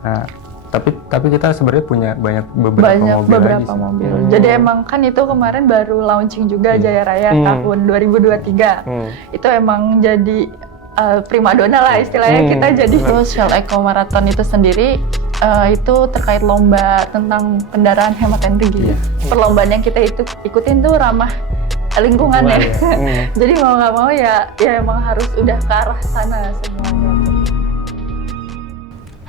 Nah, tapi kita sebenarnya punya beberapa mobil lagi sih. Jadi emang kan itu kemarin baru launching juga Jaya Raya tahun 2023. Itu emang jadi primadona lah istilahnya kita jadi. Terus Shell Eco Marathon itu sendiri itu terkait lomba tentang kendaraan hemat energi. Perlombaan yang kita ikutin tuh ramah lingkungan ya. Jadi mau nggak mau ya emang harus udah ke arah sana semuanya.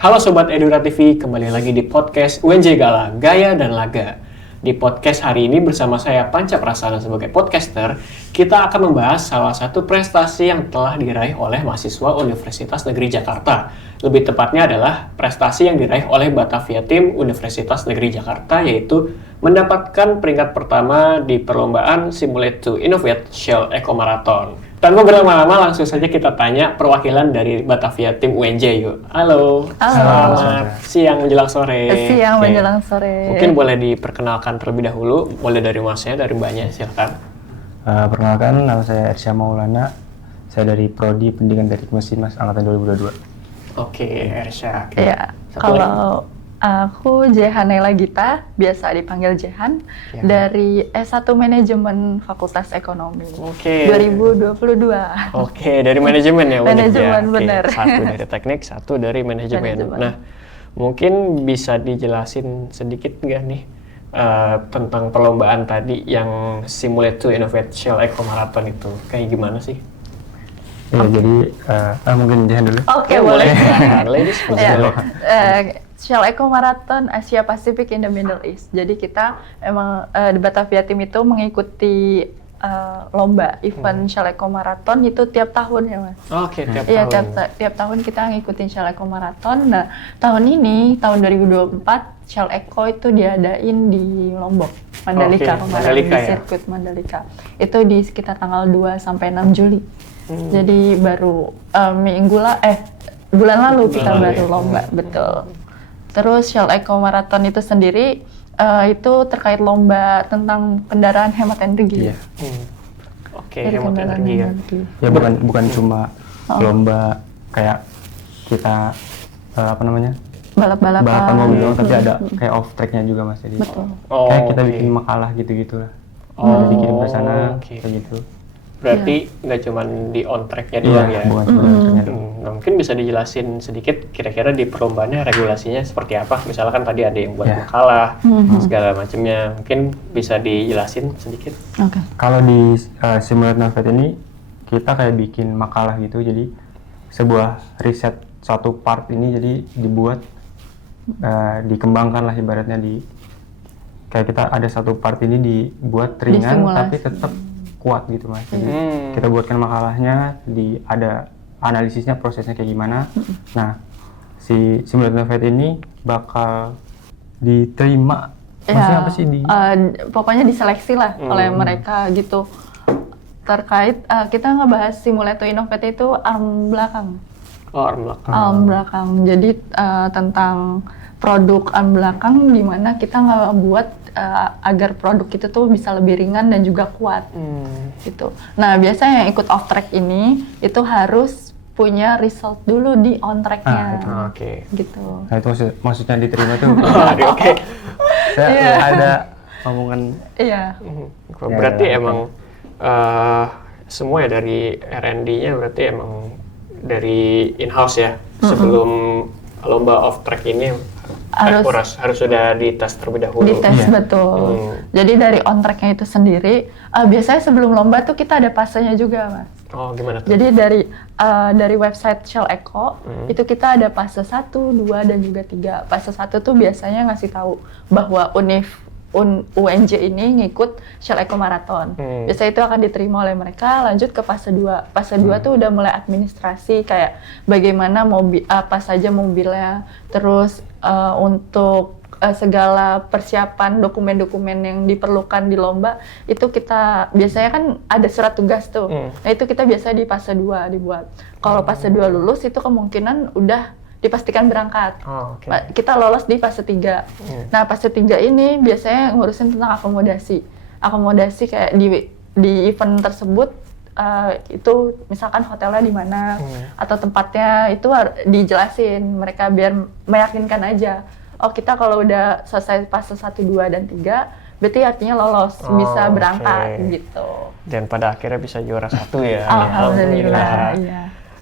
Halo Sobat Edura TV, kembali lagi di podcast UNJ Gala, Gaya dan Laga. Di podcast hari ini bersama saya Panca Prasana sebagai podcaster, kita akan membahas salah satu prestasi yang telah diraih oleh mahasiswa Universitas Negeri Jakarta. Lebih tepatnya adalah prestasi yang diraih oleh Batavia Team Universitas Negeri Jakarta, yaitu mendapatkan peringkat pertama di perlombaan Simulate to Innovate Shell Eco Marathon. Tanpa berlama-lama, langsung saja kita tanya perwakilan dari Batavia Tim UNJ yuk. Halo. Selamat siang menjelang sore. Siang menjelang sore. Mungkin boleh diperkenalkan terlebih dahulu, boleh dari masnya, dari mbaknya, silakan. Perkenalkan, nama saya Ersya Maulana. Saya dari Prodi Pendidikan Teknik Mesin Mas, angkatan 2022. Oke, Ersya. Iya, kalau aku Jehan Nela Gita, biasa dipanggil Jehan, dari S1 Manajemen Fakultas Ekonomi. 2022. Oke, dari manajemen ya? Manajemen, benar. Satu dari teknik, satu dari manajemen. Nah, mungkin bisa dijelasin sedikit nggak nih tentang perlombaan tadi yang Simulate to Innovate Shell Eco Marathon itu? Kayak gimana sih? Iya, jadi mungkin Jehan dulu. Oke, boleh. Ladies first. Shell Eco Marathon Asia Pacific in the Middle East. Jadi kita emang di Batavia Team itu mengikuti lomba event Shell Eco Marathon itu tiap tahun ya Mas. Oke, tiap tahun. Iya, tiap tahun kita ngikutin Shell Eco Marathon. Nah, tahun ini, tahun 2024, Shell Eco itu diadain di Lombok, Mandalika kemarin, di sirkuit Mandalika. Itu di sekitar tanggal 2 sampai 6 Juli. Jadi baru bulan lalu kita baru lomba, betul. Terus Shell Eco Marathon itu sendiri itu terkait lomba tentang kendaraan hemat energi. Iya. Oke, hemat energi ya. Ya bukan cuma lomba kayak kita balapan mobil doang, tapi ada kayak off tracknya juga Mas. Jadi kayak kita bikin makalah gitu-gitu lah. Jadi dikirim ke sana kayak gitu. Berarti nggak cuma di on track-nya doang ya? Bukan cuma on track-nya doang. Nah, mungkin bisa dijelasin sedikit kira-kira di perlombaannya regulasinya seperti apa? Misalkan tadi ada yang buat makalah, segala macamnya. Mungkin bisa dijelasin sedikit. Oke. Kalau di Simulate Innovate ini, kita kayak bikin makalah gitu. Jadi sebuah riset satu part ini jadi dibuat, dikembangkan lah ibaratnya kayak kita ada satu part ini dibuat ringan tapi tetap kuat gitu Mas. Jadi kita buatkan makalahnya, ada analisisnya, prosesnya kayak gimana. Nah, si Simulate Innovate ini bakal diterima. Maksudnya apa sih? Pokoknya diseleksi lah oleh mereka gitu. Terkait kita ngebahas Simulate to Innovate itu arm belakang. Oh, arm belakang. Arm belakang. Jadi tentang produk arm belakang di mana kita ngebuat agar produk itu tuh bisa lebih ringan dan juga kuat gitu. Nah, biasanya yang ikut off track ini itu harus punya result dulu di on tracknya. Gitu. Nah, itu maksudnya diterima tuh. Oke. Saya ada omongan. Iya. Berarti emang semua ya dari R&D-nya berarti emang dari in-house ya. Sebelum lomba off track ini harus sudah dites terlebih dahulu. Dites betul. Jadi dari on track-nya itu sendiri, biasanya sebelum lomba tuh kita ada fasenya juga Mas. Oh, gimana tuh? Jadi dari website Shell Eco itu kita ada fase 1, 2 dan juga 3. Fase 1 tuh biasanya ngasih tahu bahwa UNJ ini ngikut Shell Eco Marathon. Biasanya itu akan diterima oleh mereka, lanjut ke fase 2. Fase 2 tuh udah mulai administrasi kayak bagaimana apa saja mobilnya, terus untuk segala persiapan dokumen-dokumen yang diperlukan di lomba itu kita biasanya kan ada surat tugas tuh. Nah, itu kita biasa di fase 2 dibuat. Kalau fase 2 lulus itu kemungkinan udah dipastikan berangkat. Kita lolos di fase 3. Nah, fase 3 ini biasanya ngurusin tentang akomodasi. Akomodasi kayak di event tersebut itu misalkan hotelnya di mana atau tempatnya itu dijelasin mereka biar meyakinkan aja. Oh kita kalau udah selesai fase 1, 2, dan 3 berarti artinya lolos bisa berangkat gitu. Dan pada akhirnya bisa juara 1 ya. Alhamdulillah. Iya.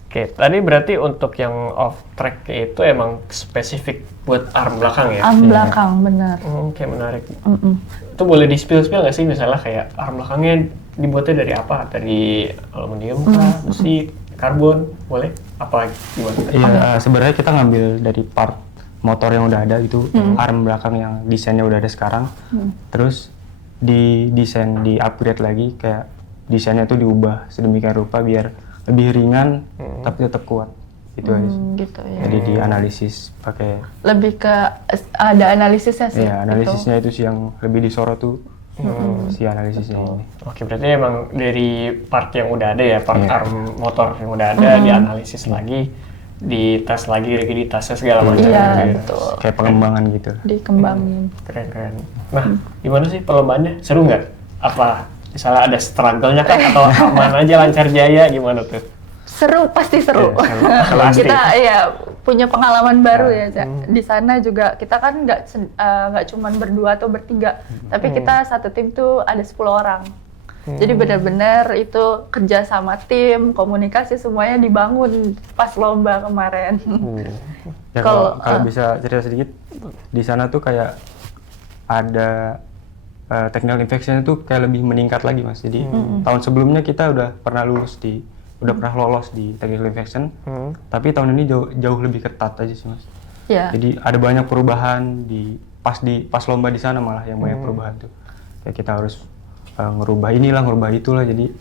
Oke, tadi berarti untuk yang off track itu emang spesifik buat arm belakang ya? Arm belakang benar. Oke, menarik. Itu boleh di-spill nggak sih misalnya kayak arm belakangnya dibuatnya dari apa? Dari aluminium kah, besi, karbon, boleh? Apa gimana? Iya, sebenarnya kita ngambil dari part motor yang udah ada gitu, arm belakang yang desainnya udah ada sekarang, terus didesain, di-upgrade lagi, kayak desainnya tuh diubah sedemikian rupa biar lebih ringan tapi tetap kuat. Gitu aja sih. Gitu ya. Jadi dianalisis pakai. Lebih ke ada analisisnya sih. Iya, analisisnya itu sih yang lebih disorot tuh. Si analisisnya ini. Oke, berarti emang dari part yang udah ada ya, part arm motor yang udah ada, dianalisis lagi, dites lagi, rigiditasnya segala macam. Iya, gitu. betul. Kayak pengembangan gitu. Dikembangin. Keren. Nah, gimana sih perlombaannya? Seru nggak? Apa misalnya ada struggle-nya kan atau aman aja lancar jaya gimana tuh? Seru, pasti seru. Pasti. Kita ya punya pengalaman baru ya, Cak. Di sana juga kita kan nggak cuman berdua atau bertiga, tapi kita satu tim tuh ada 10 orang. Jadi benar-benar itu kerja sama tim, komunikasi semuanya dibangun pas lomba kemarin. Ya kalau bisa cerita sedikit, di sana tuh kayak ada technical infection itu kayak lebih meningkat lagi Mas. Jadi tahun sebelumnya kita udah pernah lolos di technical infection, tapi tahun ini jauh lebih ketat aja sih Mas. Ya. Jadi ada banyak perubahan pas lomba di sana malah yang banyak perubahan tuh. Kayak kita harus ngerubah inilah, ngerubah itulah, jadi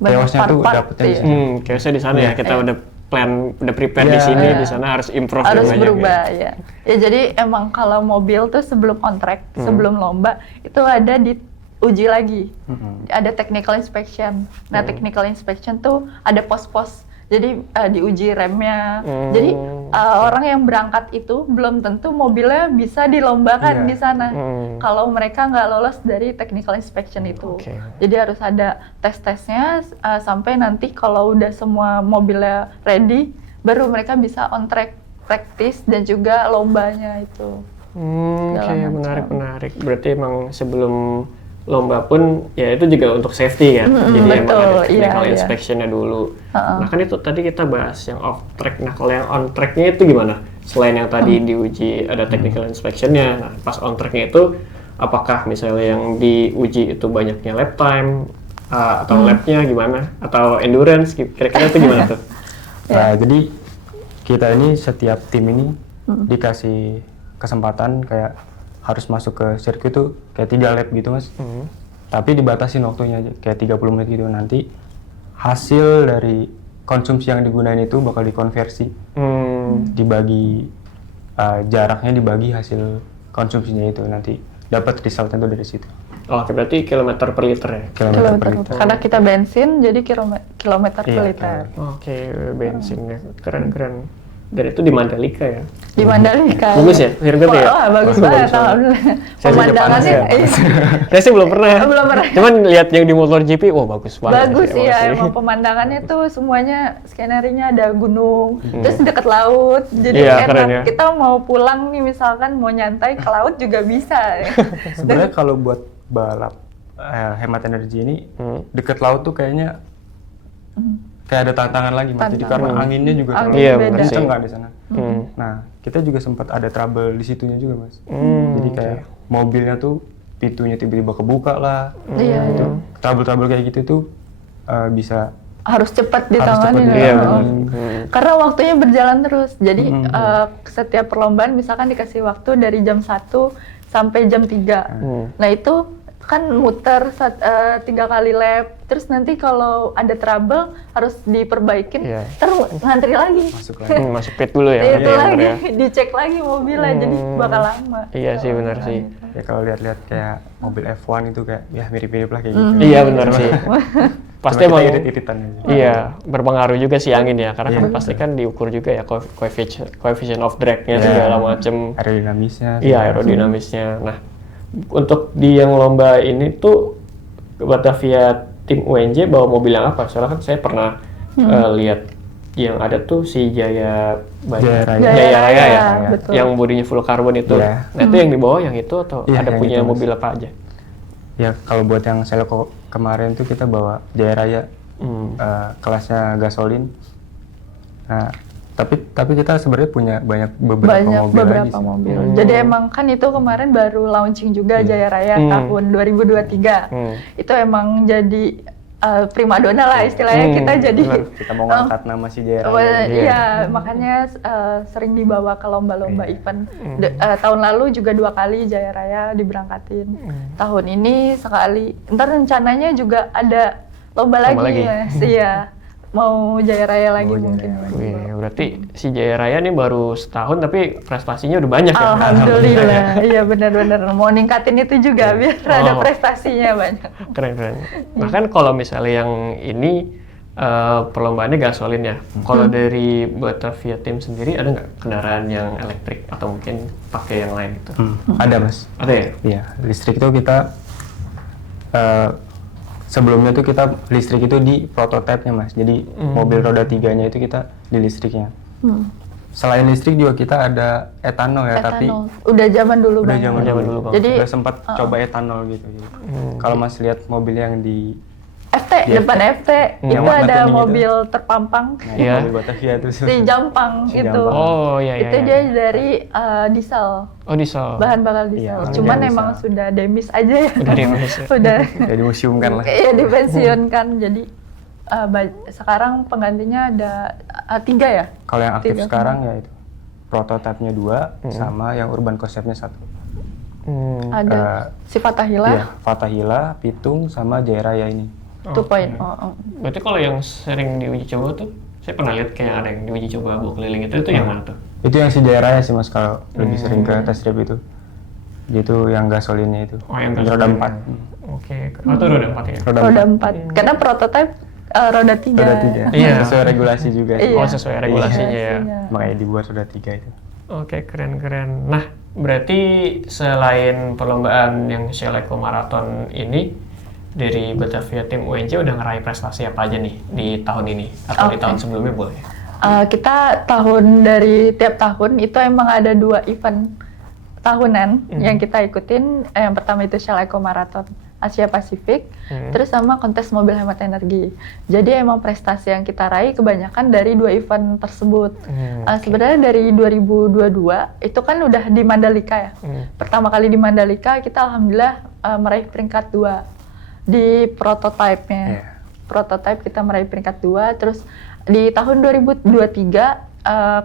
chaosnya tuh dapetnya di sana. Chaosnya di sana ya, kita udah plan, udah prepare di sini, di sana harus improve harus banyak berubah ya. Ya jadi emang kalau mobil tuh sebelum on track, sebelum lomba itu ada diuji lagi, ada technical inspection. Nah technical inspection tuh ada pos-pos, jadi diuji remnya. Jadi orang yang berangkat itu belum tentu mobilnya bisa dilombakan di sana. Kalau mereka nggak lolos dari technical inspection itu. Jadi harus ada tes-tesnya sampai nanti kalau udah semua mobilnya ready, baru mereka bisa on track practice dan juga lombanya itu. Oke, menarik. Berarti emang sebelum lomba pun ya itu juga untuk safety ya. Jadi emang ada technical inspectionnya dulu. Nah kan itu tadi kita bahas yang off track. Nah kalau yang on tracknya itu gimana? Selain yang tadi diuji ada technical inspectionnya, nah pas on tracknya itu apakah misalnya yang diuji itu banyaknya lap time atau lapnya gimana? Atau endurance? Kira-kira itu gimana tuh? Nah jadi kita ini setiap tim ini dikasih kesempatan kayak harus masuk ke sirkuit tuh kayak 3 lap gitu Mas. Tapi dibatasin waktunya aja, kayak 30 menit gitu. Nanti hasil dari konsumsi yang digunain itu bakal dikonversi. Dibagi jaraknya, dibagi hasil konsumsinya itu, nanti dapat resultnya tuh dari situ. Oke, berarti kilometer per liter ya? Kilometer per liter. Karena kita bensin jadi kilometer per liter. Oke, bensinnya keren. Dan itu di Mandalika ya? Di Mandalika. Bagus ya? Sirkuit ya? Wah, bagus banget. Alhamdulillah. Pemandangannya. Saya sih belum pernah. Belum pernah. Cuman lihat yang di MotoGP, wah bagus banget. Bagus ya, emang pemandangannya tuh semuanya skenarinya ada gunung, terus deket laut, jadi enak. Ya. Kita mau pulang nih misalkan mau nyantai ke laut juga bisa. Sebenarnya kalau buat balap hemat energi ini deket laut tuh kayaknya kayak ada tantangan lagi Mas. Jadi karena anginnya juga kenceng nggak di sana. Nah kita juga sempat ada trouble di situnya juga Mas. Jadi kayak mobilnya tuh pintunya tiba-tiba kebuka lah. Itu trouble kayak gitu tuh bisa harus cepat ditangani. Karena waktunya berjalan terus. Jadi setiap perlombaan misalkan dikasih waktu dari jam 1 sampai jam 3. Nah itu kan muter 3 kali lap, terus nanti kalau ada trouble harus diperbaikin, terus ngantri lagi. Masuk pit dulu ya. Itu lagi, dicek lagi mobilnya, jadi bakal lama. Iya sih, benar sih. Ya kalau lihat-lihat kayak mobil F1 itu kayak ya mirip-mirip lah kayak gitu. Iya benar sih. Pasti emang irit-iritan aja. Iya, berpengaruh juga sih angin ya, karena kan pasti kan diukur juga ya coefficient of drag-nya segala macam. Aerodinamisnya. Iya, aerodinamisnya. Nah, untuk di yang lomba ini tuh Batavia tim UNJ bawa mobil yang apa? Soalnya kan saya pernah lihat yang ada tuh si Jaya Jaya Raya. Jaya Raya ya, betul. yang bodinya full karbon itu. Iya. Nah itu yang dibawa yang itu atau Iya, ada yang punya itu, Mas. mobil apa aja? Ya kalau buat yang Celeco kemarin tuh kita bawa Jaya Raya kelasnya gasolin. Nah, tapi kita sebenarnya punya beberapa mobil lagi beberapa sih. mobil. Jadi emang kan itu kemarin baru launching juga Jaya Raya tahun 2023. Itu emang jadi primadona lah istilahnya, kita jadi Kita mau ngangkat nama si Jaya Oh, Raya. iya, makanya sering dibawa ke lomba-lomba event. Tahun lalu juga 2 kali Jaya Raya diberangkatin. Tahun ini sekali. Ntar rencananya juga ada lomba lagi. Mas. Iya, mau Jaya Raya lagi mungkin. Wih, berarti si Jaya Raya nih baru setahun tapi prestasinya udah banyak ya? Alhamdulillah, iya benar-benar mau ningkatin itu juga biar ada prestasinya banyak. Keren. Nah kan kalau misalnya yang ini perlombaannya gasolin ya. Kalau dari Batavia Team sendiri ada nggak kendaraan yang elektrik atau mungkin pakai yang lain gitu? Ada Mas. Ada ya? Iya, listrik itu kita sebelumnya tuh kita listrik itu di prototipenya Mas. Jadi mobil roda 3-nya itu kita di listriknya. Selain listrik juga kita ada etanol ya, tapi udah zaman dulu udah banget. zaman dulu banget. Jadi udah sempat coba etanol gitu. Kalau Mas lihat mobil yang di FT, depan FT itu Yang warna ada kuning mobil terpampang. Iya. mobil Batavia itu Si Jampang Si itu. Jampang. Oh iya. Itu dia dari diesel, Oh diesel. bahan bakar diesel. Iya, Cuman diesel. emang sudah demis aja ya. Udah demis ya. Udah. jadi museumkan lah. Iya dipensiunkan. Jadi sekarang penggantinya ada 3 ya. Kalau yang aktif Tiga. sekarang ya itu prototipenya 2 sama yang urban conceptnya 1. Ada si Fatahila Iya, Fatahila, Pitung sama Jaya Raya ini. 2.0. Berarti kalau yang sering diuji coba tuh, saya pernah lihat kayak ada yang diuji coba bawa keliling itu yang mana tuh? Itu yang si Jaya Raya sih Mas, kalau lebih sering ke test drive itu. Itu yang gasolinnya itu. Oh, yang roda gasolin. 4. Oke. Oh itu roda 4 ya? Roda 4. Karena prototipe roda 3. Roda 3. Iya. Sesuai regulasi juga. Iya. Oh sesuai regulasinya ya. Makanya dibuat roda 3 itu. Oke, keren. Nah, berarti selain perlombaan yang Shell Eco Marathon ini, dari Batavia Team UNJ udah ngeraih prestasi apa aja nih di tahun ini? Atau di tahun sebelumnya boleh? Kita dari tiap tahun itu emang ada 2 event tahunan yang kita ikutin. Yang pertama itu Shell Eco Marathon Asia Pasifik, terus sama kontes mobil hemat energi. Jadi emang prestasi yang kita raih kebanyakan dari 2 event tersebut. Sebenarnya dari 2022 itu kan udah di Mandalika ya. Pertama kali di Mandalika kita alhamdulillah meraih peringkat 2 di prototipe-nya. Prototipe kita meraih peringkat 2. Terus di tahun 2023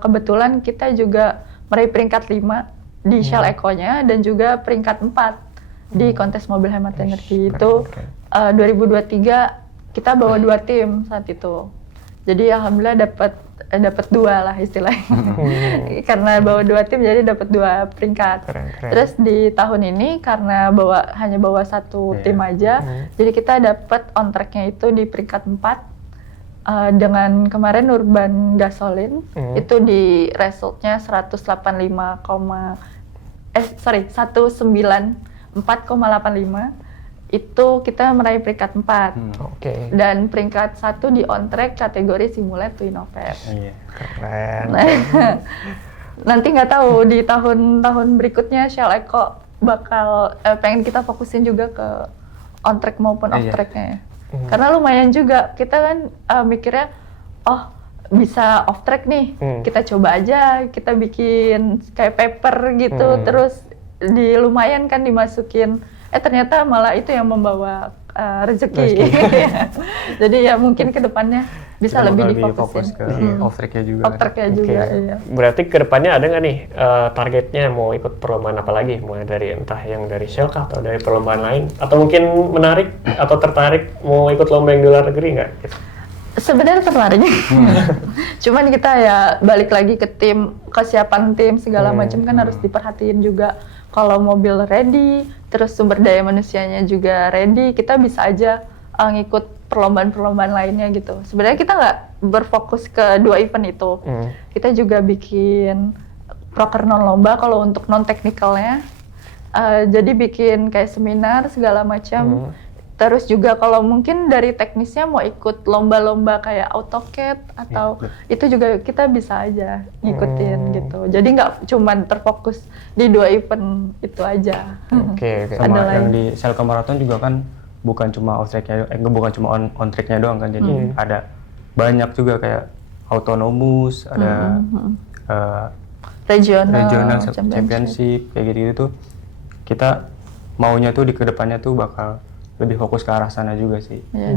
kebetulan kita juga meraih peringkat 5 di Shell Eco-nya dan juga peringkat 4 di kontes mobil hemat energi. Itu 2023 kita bawa 2 tim saat itu. Jadi alhamdulillah dapat 2 lah istilahnya. Karena bawa 2 tim jadi dapat 2 peringkat. Keren. Terus di tahun ini karena hanya bawa 1 tim aja, jadi kita dapat on track-nya itu di peringkat 4 dengan kemarin urban gasolin itu di resultnya 194,85 itu kita meraih peringkat 4. Oke. Dan peringkat 1 di on track kategori Simulate to Innovate. Iya. Keren. Nanti nggak tahu di tahun-tahun berikutnya Shell Eco bakal pengen kita fokusin juga ke on track maupun off tracknya ya. Karena lumayan juga kita kan mikirnya bisa off track nih, kita coba aja, kita bikin kayak paper gitu, terus lumayan kan dimasukin, ternyata malah itu yang membawa rezeki. Jadi ya mungkin kedepannya bisa Kita lebih bakal difokusin. fokus ke off tracknya juga. Off tracknya juga, iya. Berarti kedepannya ada nggak nih targetnya mau ikut perlombaan apa lagi? Mulai dari entah yang dari Shell kah atau dari perlombaan lain? Atau mungkin menarik atau tertarik mau ikut lomba yang di luar negeri nggak? Gitu. Sebenarnya tertarik. Cuman kita ya balik lagi ke tim, kesiapan tim segala macam kan harus diperhatiin juga. Kalau mobil ready, terus sumber daya manusianya juga ready, kita bisa aja ngikut perlombaan-perlombaan lainnya gitu. Sebenarnya kita nggak berfokus ke 2 event itu. Kita juga bikin proker non lomba kalau untuk non teknikalnya. Jadi bikin kayak seminar segala macam. Terus juga kalau mungkin dari teknisnya mau ikut lomba-lomba kayak AutoCAD atau itu juga kita bisa aja ngikutin gitu. Jadi nggak cuman terfokus di 2 event itu aja. Oke. Sama Ada yang lain. di Selcom Marathon juga kan bukan cuma off tracknya, bukan cuma on tracknya doang kan, jadi ada banyak juga kayak autonomous, ada regional championship kayak gitu tuh. Kita maunya tuh di kedepannya tuh bakal lebih fokus ke arah sana juga sih. Ya,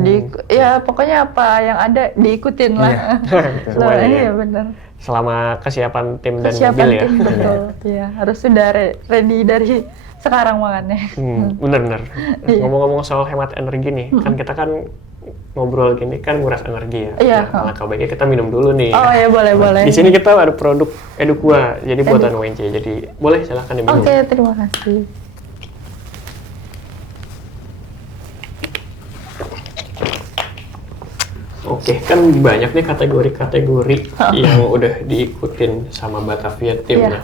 ya pokoknya apa yang ada diikutin lah. Semuanya ya. Iya benar. Selama kesiapan tim dan Kesiapan mobil ya. tim, betul. Iya, harus sudah ready dari sekarang makanya. Bener. Ngomong-ngomong soal hemat energi nih, kan kita kan ngobrol gini kan nguras energi ya. Iya. Nah, alangkah baiknya kita minum dulu nih. Oh ya boleh. Di sini kita ada produk Edukua, jadi buatan UNJ. Jadi boleh silahkan diminum. Oke, terima kasih. Oke, kan banyak nih kategori-kategori yang udah diikutin sama Batavia Team. Iya. Nah,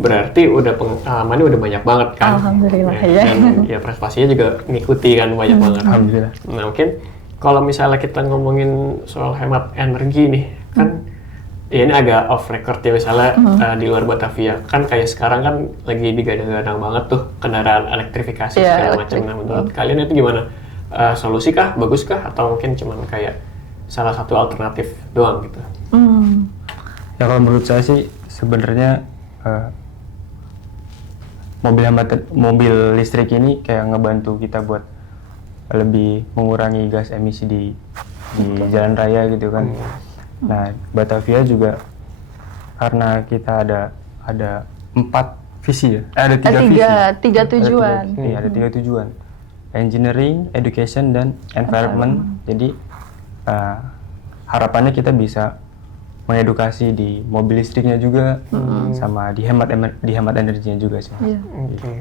berarti udah pengalamannya udah banyak banget kan? Alhamdulillah, Ya, ya. Dan ya prestasinya juga ngikuti kan banyak banget. Alhamdulillah. Nah, mungkin kalau misalnya kita ngomongin soal hemat energi nih, kan ya ini agak off record ya misalnya di luar Batavia. Kan kayak sekarang kan lagi digadang-gadang banget tuh kendaraan elektrifikasi Iya, segala macam. elektrik. Nah, menurut kalian itu gimana? Solusi kah? Bagus kah? Atau mungkin cuman kayak salah satu alternatif doang gitu? Ya kalau menurut saya sih sebenarnya mobil listrik ini kayak ngebantu kita buat lebih mengurangi gas emisi di jalan raya gitu kan. Nah, Batavia juga karena kita ada 4 visi ya, ada 3 visi. Tiga tujuan. Iya, ada 3 tujuan. Engineering, education, dan environment. Jadi harapannya kita bisa mengedukasi di mobil listriknya juga, sama dihemat energinya juga sih. Iya. Oke.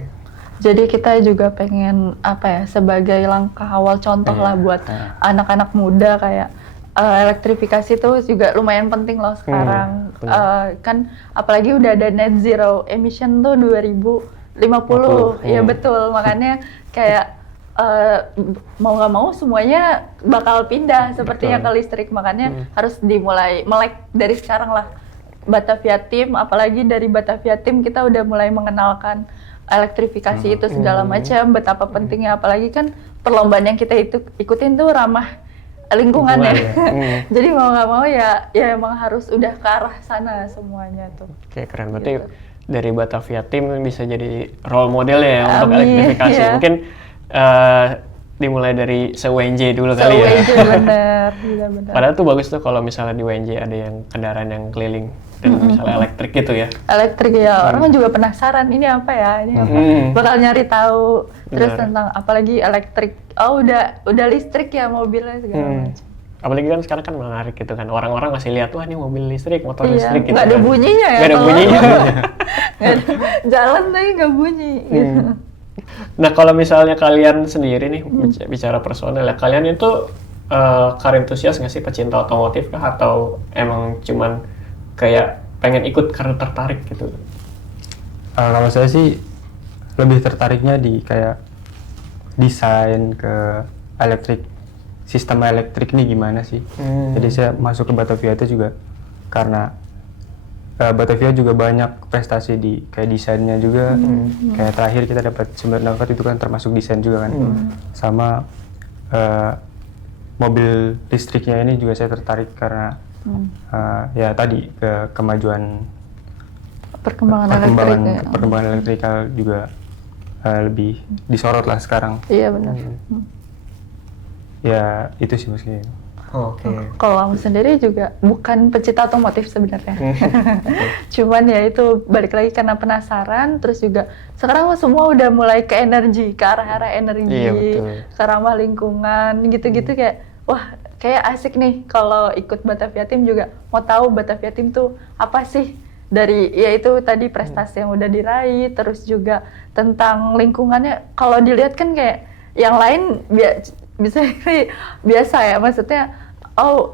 Jadi kita juga pengen sebagai langkah awal contoh lah buat anak-anak muda kayak elektrifikasi itu juga lumayan penting loh sekarang. Kan apalagi udah ada net zero emission tuh 2050. Iya betul, makanya kayak mau nggak mau semuanya bakal pindah sepertinya ke listrik, makanya harus dimulai melek dari sekarang lah. Batavia Team, apalagi dari Batavia Team kita udah mulai mengenalkan elektrifikasi itu segala macam, betapa pentingnya, apalagi kan perlombaan yang kita ikutin tuh ramah lingkungan ya. Jadi mau nggak mau ya emang harus udah ke arah sana semuanya tuh. Oke, keren. Berarti Gitu. dari Batavia Team bisa jadi role model ya untuk Amin, elektrifikasi. iya. Mungkin dimulai dari se-UNJ dulu kali ya. UNJ bener. Padahal tuh bagus tuh kalau misalnya di UNJ ada yang kendaraan yang keliling dan misalnya elektrik gitu ya. Elektrik ya, orang kan juga penasaran ini apa ya, bakal nyari tahu. Terus Benar. tentang apalagi elektrik, udah listrik ya mobilnya segala macam. Apalagi kan sekarang kan menarik gitu kan, orang-orang masih lihat wah ini mobil listrik, motor listrik gitu. Nggak ada kan. bunyinya ya. Nggak ada kalau- bunyinya. Nggak ada, jalan tapi nggak bunyi. Gitu. Nah kalau misalnya kalian sendiri nih bicara personal ya, kalian itu car enthusiast nggak sih, pecinta otomotif kah atau emang cuman kayak pengen ikut karena tertarik gitu? Kalau saya sih lebih tertariknya di kayak desain ke sistem elektrik ini gimana sih. Jadi saya masuk ke Batavia itu juga karena Batavia juga banyak prestasi di kayak desainnya juga. Kayak terakhir kita dapat 9 award itu kan termasuk desain juga kan. Sama mobil listriknya ini juga saya tertarik karena ya tadi kemajuan Perkembangan elektrik. Ya. perkembangan elektrikal juga lebih disorot lah sekarang. Iya benar. Ya itu sih maksudnya. Oke. Kalau kamu sendiri juga bukan pecinta otomotif sebenarnya. Cuman ya itu balik lagi karena penasaran, terus juga sekarang semua udah mulai ke energi, ke arah-arah energi, Iya, betul. ke ramah lingkungan, gitu-gitu kayak wah kayak asik nih kalau ikut Batavia Team juga mau tahu Batavia Team tuh apa sih, dari ya itu tadi prestasi yang udah diraih, terus juga tentang lingkungannya. Kalau dilihat kan kayak yang lain biasa ya, maksudnya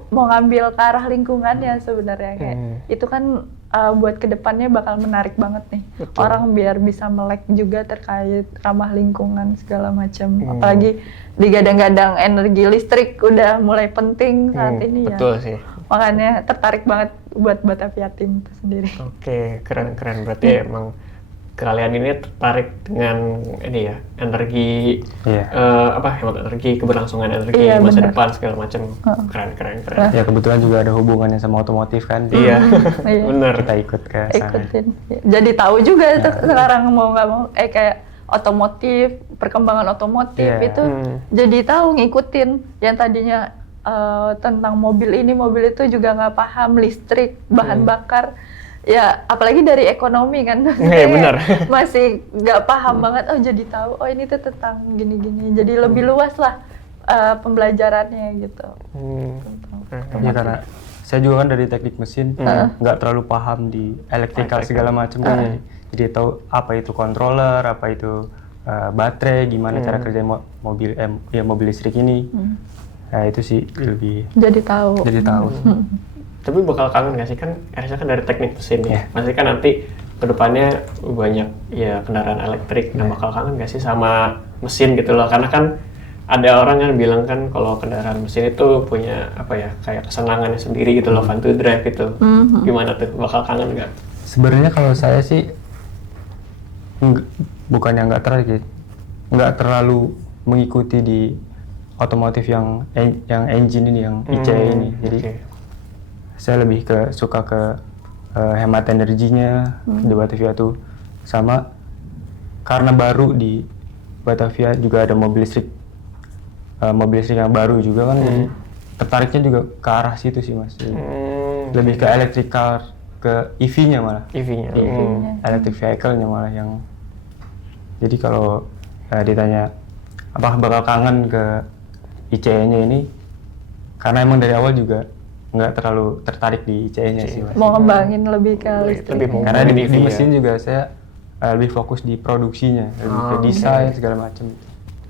mau ngambil ke arah lingkungannya sebenarnya kayak itu kan buat kedepannya bakal menarik banget nih. Betul. Orang biar bisa melek juga terkait ramah lingkungan segala macam. Apalagi digadang-gadang energi listrik udah mulai penting saat ini ya. Betul sih. Makanya tertarik banget buat Batavia Team itu sendiri. Oke, keren-keren. Berarti emang kalian ini tertarik dengan ini ya, energi Iya. hemat energi, keberlangsungan energi Iya, masa benar. depan segala macam. Keren. Ya kebetulan juga ada hubungannya sama otomotif kan. Iya, Iya. bener. Kita ikut ke sana. Ikutin. Jadi tahu juga tuh sekarang mau nggak mau kayak otomotif, perkembangan otomotif Iya. itu jadi tahu ngikutin yang tadinya tentang mobil ini mobil itu juga nggak paham listrik bahan bakar ya apalagi dari ekonomi kan Iya, benar. masih nggak paham banget jadi tahu ini tuh tentang gini-gini jadi lebih luas lah pembelajarannya gitu. Ya karena saya juga kan dari teknik mesin, nggak terlalu paham di elektrikal segala macam kan. Jadi tahu apa itu controller, apa itu baterai, gimana cara kerja mobil listrik ini. Nah itu sih lebih Jadi tahu. Tapi bakal kangen nggak sih, kan Ersya kan dari teknik mesin ya, pasti kan nanti kedepannya banyak ya kendaraan elektrik, nah bakal kangen nggak sih sama mesin gitu loh, karena kan ada orang yang bilang kan kalau kendaraan mesin itu punya apa ya, kayak kesenangannya sendiri gitu loh, fun to drive gitu. Gimana tuh, bakal kangen nggak? sebenarnya kalau saya sih bukannya nggak tertarik, nggak terlalu mengikuti di otomotif yang engine ini, yang ICE ini. Jadi saya lebih suka ke hemat energinya di Batavia tuh, sama karena baru di Batavia juga ada mobil listrik yang baru juga kan, jadi tertariknya juga ke arah situ sih mas. Jadi, lebih ke electric car, ke EV-nya malah. EV-nya. Electric vehicle-nya malah yang. Jadi kalau ditanya apakah bakal kangen ke ICE-nya ini, karena emang dari awal juga nggak terlalu tertarik di ICE-nya sih mas. Mau ngembangin lebih ke listrik. Karena di mesin juga saya lebih fokus di produksinya, lebih ke desain segala macam.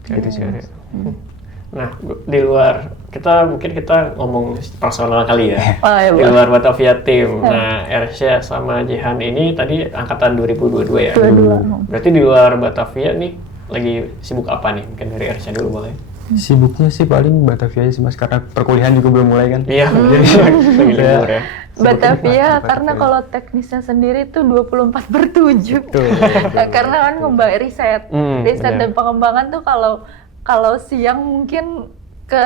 Gitu sih. Nah, di luar mungkin kita ngomong personal kali ya. Di Iya, luar Batavia Team. Nah, Ersya sama Jihan ini tadi angkatan 2022 ya. 22. Berarti di luar Batavia nih lagi sibuk apa nih? Mungkin dari Ersya dulu boleh. Sibuknya sih paling Batavia sih mas, karena perkuliahan juga belum mulai kan. Iya, jadi lagi libur ya. Batavia karena kalau teknisnya sendiri tuh 24/7. Karena kan ngembang riset dan pengembangan tuh kalau siang mungkin ke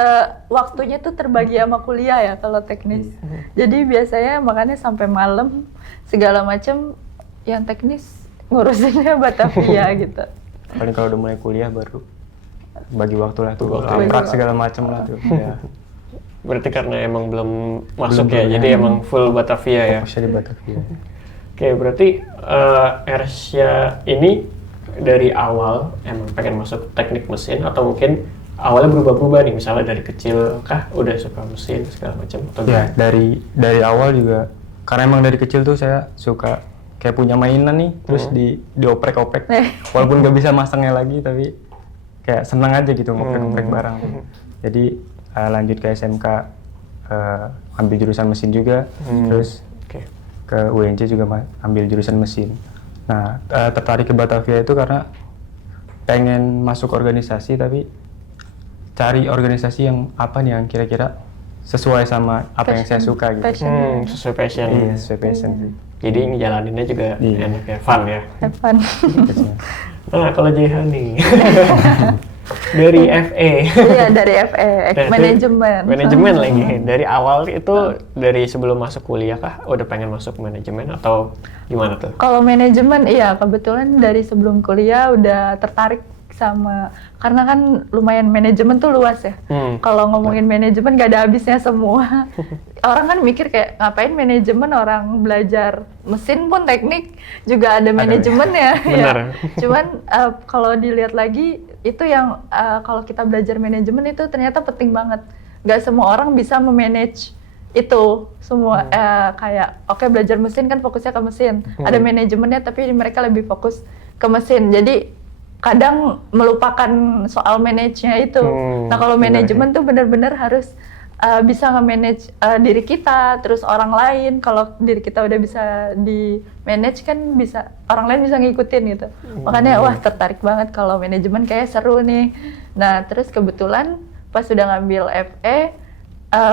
waktunya tuh terbagi sama kuliah ya kalau teknis. Jadi biasanya makanya sampai malam segala macam yang teknis ngurusinnya Batavia gitu. Paling kalau udah mulai kuliah baru bagi waktu lah tuh, kontrak segala macam lah tuh. Ya. Berarti karena emang belum masuk ya, jadi emang full Batavia ya. Fokusnya di Batavia. Oke, berarti Ersya ini dari awal emang pengen masuk teknik mesin atau mungkin awalnya berubah-ubah nih, misalnya dari kecil kah udah suka mesin segala macam atau Ya dari awal juga, karena emang dari kecil tuh saya suka kayak punya mainan nih, terus dioprek-oprek, walaupun nggak bisa masangnya lagi, tapi kayak seneng aja gitu ngoprek-ngoprek barang. Jadi lanjut ke SMK, ambil jurusan mesin juga, terus ke UNJ juga ambil jurusan mesin. Nah, tertarik ke Batavia itu karena pengen masuk organisasi, tapi cari organisasi yang apa nih yang kira-kira sesuai sama apa yang saya suka gitu. sesuai passion. Iya, sesuai passion sih. Jadi ngejalaninnya juga enak ya, fun ya. Fun. Nah, kalau Jihan nih dari FE. Iya, dari FE, manajemen lagi. Dari awal itu dari sebelum masuk kuliah kah udah pengen masuk manajemen atau gimana tuh? Kalau manajemen iya, kebetulan dari sebelum kuliah udah tertarik sama, karena kan lumayan manajemen tuh luas ya. Kalau ngomongin manajemen gak ada habisnya semua. Orang kan mikir kayak ngapain manajemen, orang belajar mesin pun teknik juga ada manajemen ya. Benar. Cuman kalau dilihat lagi itu yang kalau kita belajar manajemen itu ternyata penting banget. Gak semua orang bisa memanage itu semua. Kayak oke, belajar mesin kan fokusnya ke mesin. Ada manajemennya tapi mereka lebih fokus ke mesin. Jadi kadang melupakan soal manage-nya itu. Nah kalau manajemen tuh benar-benar harus bisa nge-manage diri kita, terus orang lain. Kalau diri kita udah bisa di-manage kan bisa orang lain bisa ngikutin gitu. Makanya wah tertarik banget kalau manajemen kayak seru nih. Nah terus kebetulan pas sudah ngambil FE,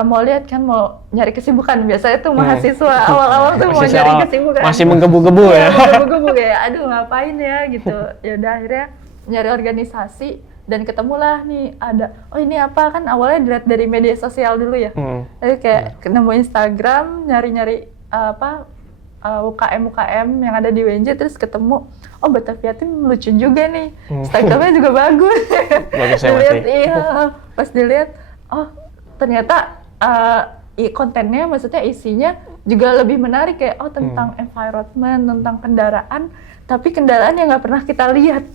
mau lihat kan mau nyari kesibukan. Biasanya tuh mahasiswa awal-awal tuh mau nyari kesibukan. Masih menggebu-gebu ya. Menggebu-gebu kayak aduh ngapain ya gitu. Ya udah akhirnya nyari organisasi dan ketemulah nih ada ini apa kan awalnya dilihat dari media sosial dulu ya. Jadi kayak nemu Instagram nyari-nyari UKM yang ada di UNJ terus ketemu Batavia Team lucu juga nih. Instagramnya juga bagus. Bagus ya dilihat, pasti. iya, pas dilihat ternyata kontennya maksudnya isinya juga lebih menarik kayak tentang environment, tentang kendaraan, tapi kendaraan yang nggak pernah kita lihat.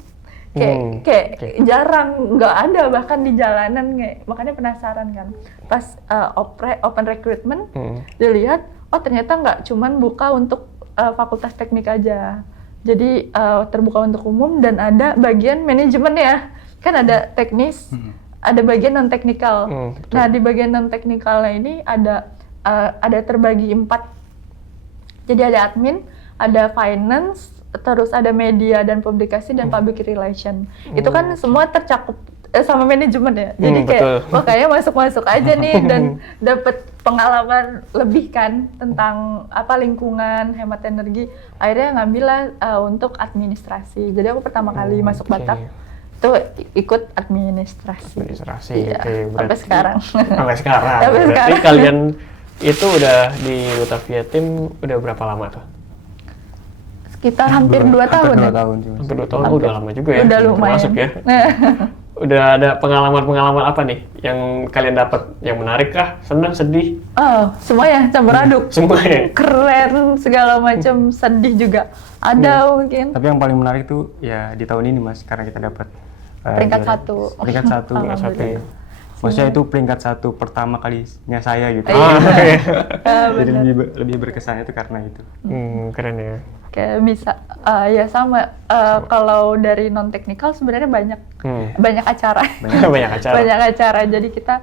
Kayak jarang, nggak ada bahkan di jalanan, makanya penasaran kan. Pas open recruitment dilihat, ternyata nggak cuman buka untuk fakultas teknik aja, jadi terbuka untuk umum dan ada bagian manajemen ya, kan ada teknis, ada bagian non teknikal. Nah di bagian non teknikalnya ini ada terbagi 4, jadi ada admin, ada finance, terus ada media dan publikasi dan public relation. Itu kan semua tercakup sama manajemen ya. Jadi kayak kayaknya masuk aja nih dan dapat pengalaman lebih kan tentang lingkungan, hemat energi. Akhirnya ngambillah untuk administrasi. Jadi aku pertama kali masuk Batak itu ikut administrasi. Iya, sampai sekarang. Sampai sekarang. Berarti kalian itu udah di Batavia Team udah berapa lama tuh? Sekitar hampir 2 tahun. Hampir 2 tahun, udah lama juga ya. Udah lumayan. Masuk ya. Udah ada pengalaman-pengalaman apa nih yang kalian dapat? Yang menarik kah? Senang, sedih? Semuanya campur aduk. Semuanya. Keren segala macam, sedih juga ada mungkin. Tapi yang paling menarik tuh ya di tahun ini Mas, karena kita dapat peringkat 1. Peringkat 1. Maksudnya itu peringkat 1 pertama kalinya saya gitu. Jadi lebih berkesan itu karena itu. Keren ya. Kayak bisa ya sama kalau dari non teknikal sebenarnya banyak acara. Banyak acara. Jadi kita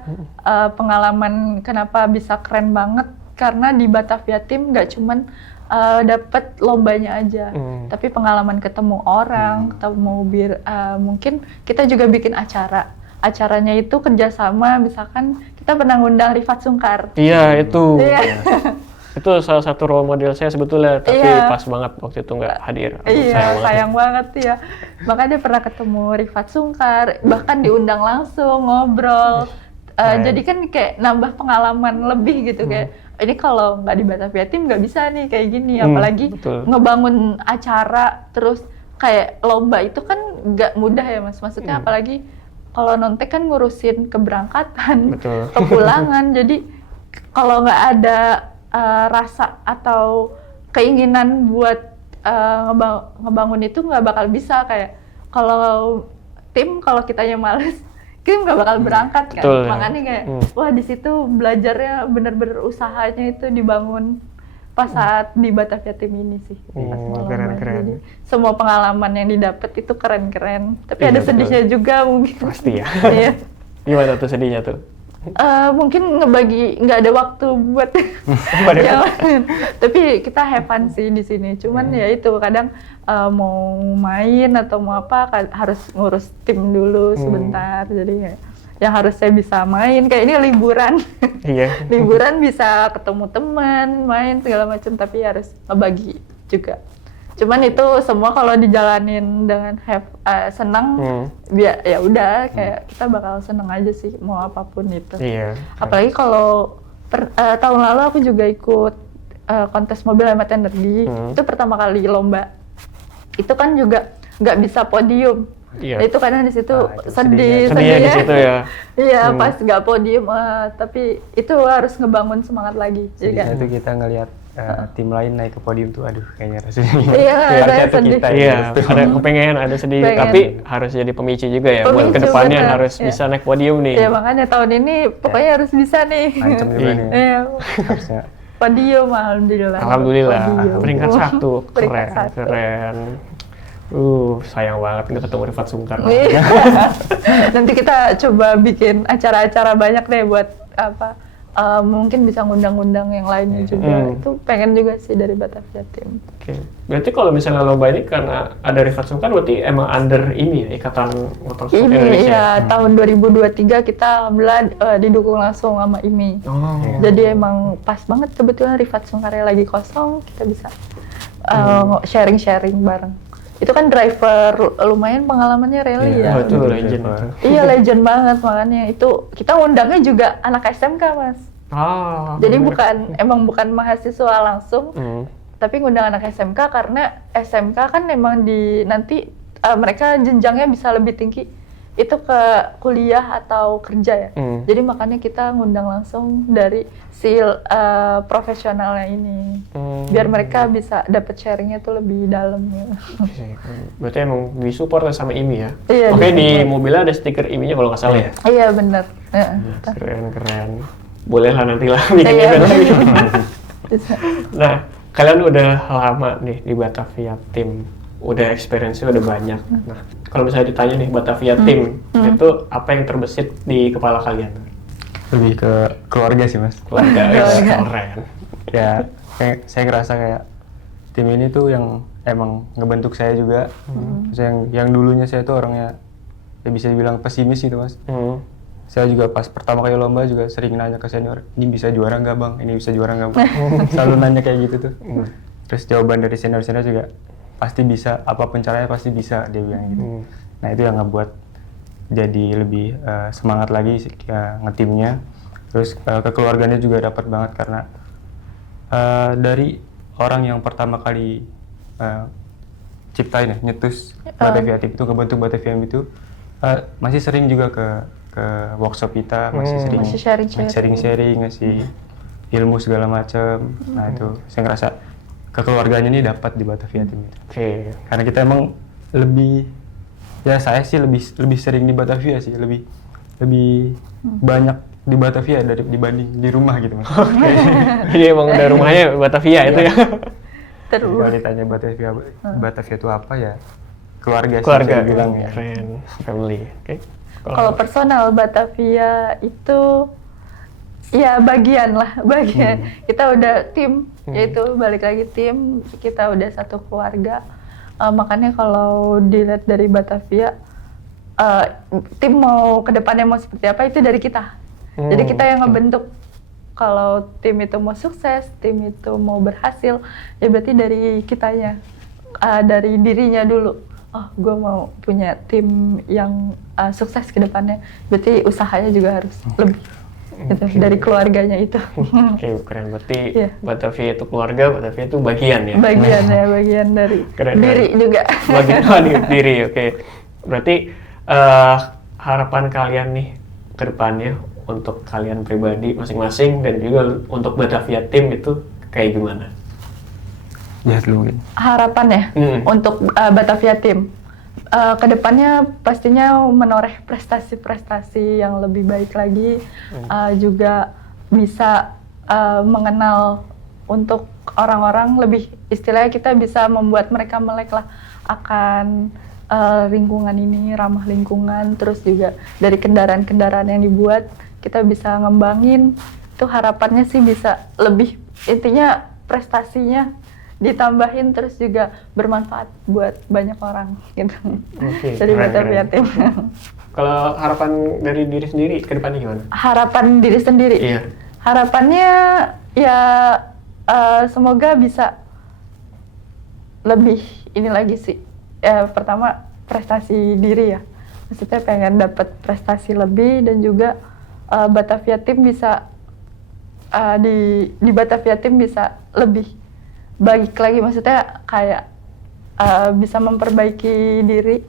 pengalaman kenapa bisa keren banget karena di Batavia Team nggak cuman dapat lombanya aja, tapi pengalaman ketemu orang, mungkin kita juga bikin acara. Acaranya itu kerjasama, misalkan kita pernah ngundang Rifat Sungkar. Iya itu. Itu salah satu role model saya sebetulnya, tapi pas banget waktu itu nggak hadir. Iya, sayang banget ya. Makanya dia pernah ketemu Rifat Sungkar, bahkan diundang langsung ngobrol. Jadi kan kayak nambah pengalaman lebih gitu, kayak ini kalau nggak di Batavia Team nggak bisa nih kayak gini, apalagi ngebangun acara terus kayak lomba itu kan nggak mudah ya Mas. Maksudnya apalagi kalau non-tek kan ngurusin keberangkatan, kepulangan, jadi kalau nggak ada rasa atau keinginan buat ngebangun itu nggak bakal bisa. Kayak kalau tim, kalau kitanya males, tim nggak bakal berangkat kan. Makanya kayak wah di situ belajarnya bener-bener usahanya itu dibangun pas saat di Batavia Team ini sih. Keren. Jadi semua pengalaman yang didapat itu keren-keren. Tapi ada sedihnya juga mungkin. Pasti ya. Iya. Gimana tuh sedihnya tuh? Mungkin nggak ada waktu buat tapi kita have fun sih di sini. Cuman ya itu kadang mau main atau mau apa harus ngurus tim dulu sebentar. Jadi yang harusnya bisa main kayak ini liburan. Liburan bisa ketemu teman, main segala macam, tapi harus ngebagi juga. Cuman itu semua kalau dijalanin dengan senang, ya udah kayak kita bakal seneng aja sih mau apapun itu. Apalagi kalau tahun lalu aku juga ikut kontes mobil hemat energi. Itu pertama kali lomba. Itu kan juga nggak bisa podium. Itu kadang di situ sedih di situ ya. Iya, pas nggak podium, tapi itu harus ngebangun semangat lagi. Jadi itu kita ngelihat tim lain naik ke podium tuh, aduh kayaknya rasanya. Iya, rasanya sedih. Ada kepengen, ada sedih, tapi harus jadi pemicu juga ya buat kedepannya harus bisa naik podium nih. Iya, makanya tahun ini pokoknya harus bisa nih. Ancam juga nih. Iya. Harusnya. Podium, alhamdulillah. Peringkat 1, keren. Sayang banget nggak ketemu Rifat Sungkar. Nanti kita coba bikin acara-acara banyak deh buat mungkin bisa ngundang-ngundang yang lainnya juga. Itu pengen juga sih dari Batavia Team. Oke. Berarti kalau misalnya lomba ini karena ada Rifat Sungkar berarti emang under ini ya, Ikatan Motorsport IMI Indonesia. ya, tahun 2023 kita alhamdulillah didukung langsung sama IMI. Oh. Jadi emang pas banget kebetulan Rifat Sungkarnya lagi kosong, kita bisa sharing-sharing bareng. Itu kan driver lumayan pengalamannya rally ya. Oh, itu legend itu. Iya legend banget, makanya itu kita ngundangnya juga anak SMK Mas. Jadi emang bukan mahasiswa langsung, tapi ngundang anak SMK karena SMK kan emang nanti mereka jenjangnya bisa lebih tinggi itu ke kuliah atau kerja ya. Jadi makanya kita ngundang langsung dari si profesionalnya ini, biar mereka bisa dapat sharingnya tuh lebih dalam ya. Berarti emang disupport sama IMI ya? Iya, Oke, di mobilnya ada stiker IMI-nya kalau nggak salah ya? Iya benar. Keren. Boleh lah nanti lah bikin event lagi. Nah, kalian udah lama nih di Batavia Team, udah experience-nya udah banyak. Nah, kalau misalnya ditanya nih Batavia Team, itu apa yang terbesit di kepala kalian? Lebih ke keluarga sih Mas. Keluarga, keren. Ya, saya ngerasa kayak tim ini tuh yang emang ngebentuk saya juga. Yang dulunya saya tuh orangnya ya bisa dibilang pesimis gitu Mas. Saya juga pas pertama kali lomba juga sering nanya ke senior, ini bisa juara nggak bang? Ini bisa juara nggak bang? Selalu nanya kayak gitu tuh. Terus jawaban dari senior-senior juga pasti bisa, apapun caranya pasti bisa, dia bilang gitu. Nah itu yang ngebuat jadi lebih semangat lagi ngetimnya. Terus kekeluarganya juga dapat banget karena dari orang yang pertama kali ciptain ya, nyetus Batavia Team itu, ngebentuk Batavia Team itu masih sering juga ke workshop kita, masih sering sharing-sharing, ngasih ilmu segala macam. Nah itu saya ngerasa kekeluarganya ini dapat di Batavia Team itu. Karena kita emang lebih, ya saya sih lebih sering di Batavia sih, lebih banyak di Batavia dibanding di rumah gitu Mas. Jadi emang udah rumahnya Batavia itu ya? Terus. Kalau ditanya Batavia itu apa ya? Keluarga Keluarga bilang ya. Keren, family. Oke. Kalau personal Batavia itu ya bagian. Kita udah tim, yaitu balik lagi tim, kita udah satu keluarga. Makanya kalau dilihat dari Batavia, tim mau kedepannya mau seperti apa itu dari kita. Jadi kita yang ngebentuk. Kalau tim itu mau sukses, tim itu mau berhasil, ya berarti dari kitanya, dari dirinya dulu. Oh, gue mau punya tim yang sukses ke depannya, berarti usahanya juga harus lebih gitu, dari keluarganya itu. Oke, keren. Berarti Batavia itu keluarga, Batavia itu bagian ya? Bagian dari keren, diri juga. Bagian diri, oke. Berarti harapan kalian nih ke depannya untuk kalian pribadi masing-masing dan juga untuk Batavia Team itu kayak gimana? Harapannya untuk Batavia Team kedepannya pastinya menoreh prestasi-prestasi yang lebih baik lagi, juga bisa mengenal untuk orang-orang lebih, istilahnya kita bisa membuat mereka melek lah akan lingkungan ini, ramah lingkungan. Terus juga dari kendaraan-kendaraan yang dibuat kita bisa ngembangin, itu harapannya sih bisa lebih, intinya prestasinya ditambahin terus juga bermanfaat buat banyak orang gitu. Dari Batavia Team. Kalau harapan dari diri sendiri ke depannya gimana? Harapan diri sendiri? Iya. Harapannya ya semoga bisa lebih ini lagi sih. Pertama prestasi diri ya. Maksudnya pengen dapat prestasi lebih, dan juga Batavia Team bisa di Batavia Team bisa lebih baik lagi, maksudnya kayak bisa memperbaiki diri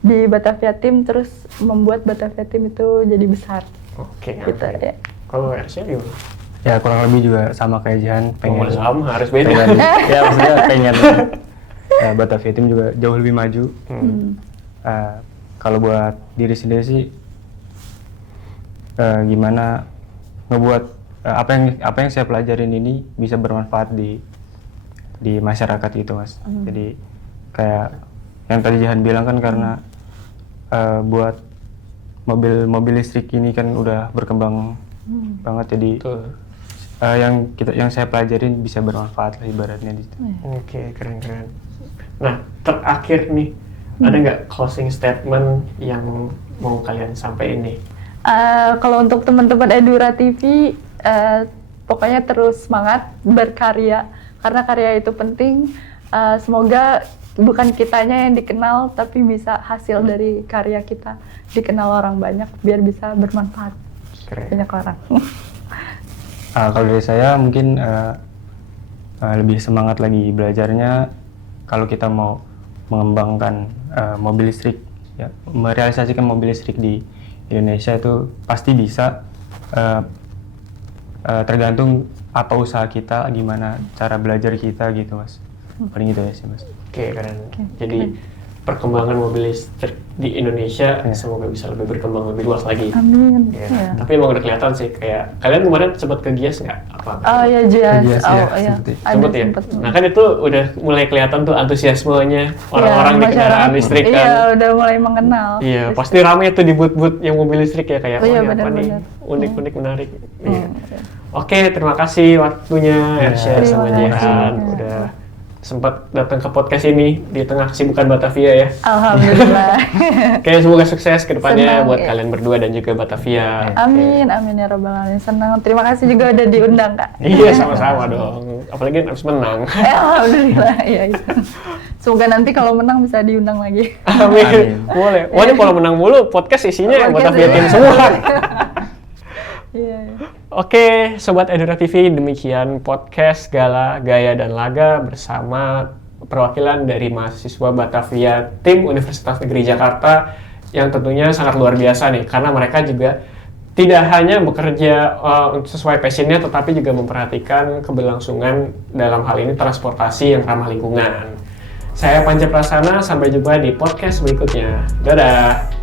di Batavia Team, terus membuat Batavia Team itu jadi besar. Oke. Gitu ya. Kalau Ersya gimana? Ya kurang lebih juga sama kayak Jihan, pengen sama, harus beda. Ya maksudnya pengen Batavia Team juga jauh lebih maju. Kalau buat diri sendiri sih gimana ngebuat apa yang saya pelajarin ini bisa bermanfaat di masyarakat gitu Mas. Jadi kayak yang tadi Jihan bilang kan, karena buat mobil listrik ini kan udah berkembang banget, jadi Betul. yang saya pelajarin bisa bermanfaat lah ibaratnya di situ. Oke, keren. Nah, terakhir nih, ada nggak closing statement yang mau kalian sampaikan nih? Kalau untuk teman-teman Edura TV, pokoknya terus semangat berkarya, karena karya itu penting. Semoga bukan kitanya yang dikenal, tapi bisa hasil dari karya kita dikenal orang banyak, biar bisa bermanfaat Keren. banyak orang. Kalau dari saya mungkin lebih semangat lagi belajarnya. Kalau kita mau mengembangkan mobil listrik, ya, merealisasikan mobil listrik di Indonesia itu pasti bisa, tergantung apa usaha kita, gimana cara belajar kita gitu mas. Paling gitu ya sih mas. Oke, keren. Jadi perkembangan mobil listrik di Indonesia semoga bisa lebih berkembang lebih luas lagi. Amin. Ya. Ya. Tapi emang udah kelihatan sih, kayak kalian kemarin sempat ke Gias nggak? Oh ya, Jas. Gias, Oh ya, iya. sempet. Ada Sempet ya? sempet. Nah kan itu udah mulai kelihatan tuh antusiasmenya orang-orang di kendaraan masyarakat. listrik kan. Iya, udah mulai mengenal. Iya, pasti ramai tuh di booth-booth yang mobil listrik ya, kayak Oh iya, ini apa nih, benar-benar. unik-unik menarik. Iya. Iya. Oke, terima kasih waktunya Ersya Terima sama kasih. Jihan udah sempat datang ke podcast ini di tengah kesibukan Batavia ya. Alhamdulillah. Oke, semoga sukses ke depannya Senang, buat ya. kalian berdua dan juga Batavia. Amin, amin ya robbal alamin. Senang. Terima kasih juga udah diundang, Kak. Iya, sama-sama dong. Apalagi harus menang. Alhamdulillah, ya itu. Semoga nanti kalau menang bisa diundang lagi. Amin. Amin. Boleh. Wah, ini kalau menang mulu podcast isinya Podcast Batavia ini. tim semua. Iya. Oke, Sobat Edura TV, demikian podcast Gala, Gaya, dan Laga bersama perwakilan dari mahasiswa Batavia tim Universitas Negeri Jakarta yang tentunya sangat luar biasa nih, karena mereka juga tidak hanya bekerja sesuai passionnya, tetapi juga memperhatikan keberlangsungan dalam hal ini transportasi yang ramah lingkungan. Saya Panca Prasana, sampai jumpa di podcast berikutnya. Dadah!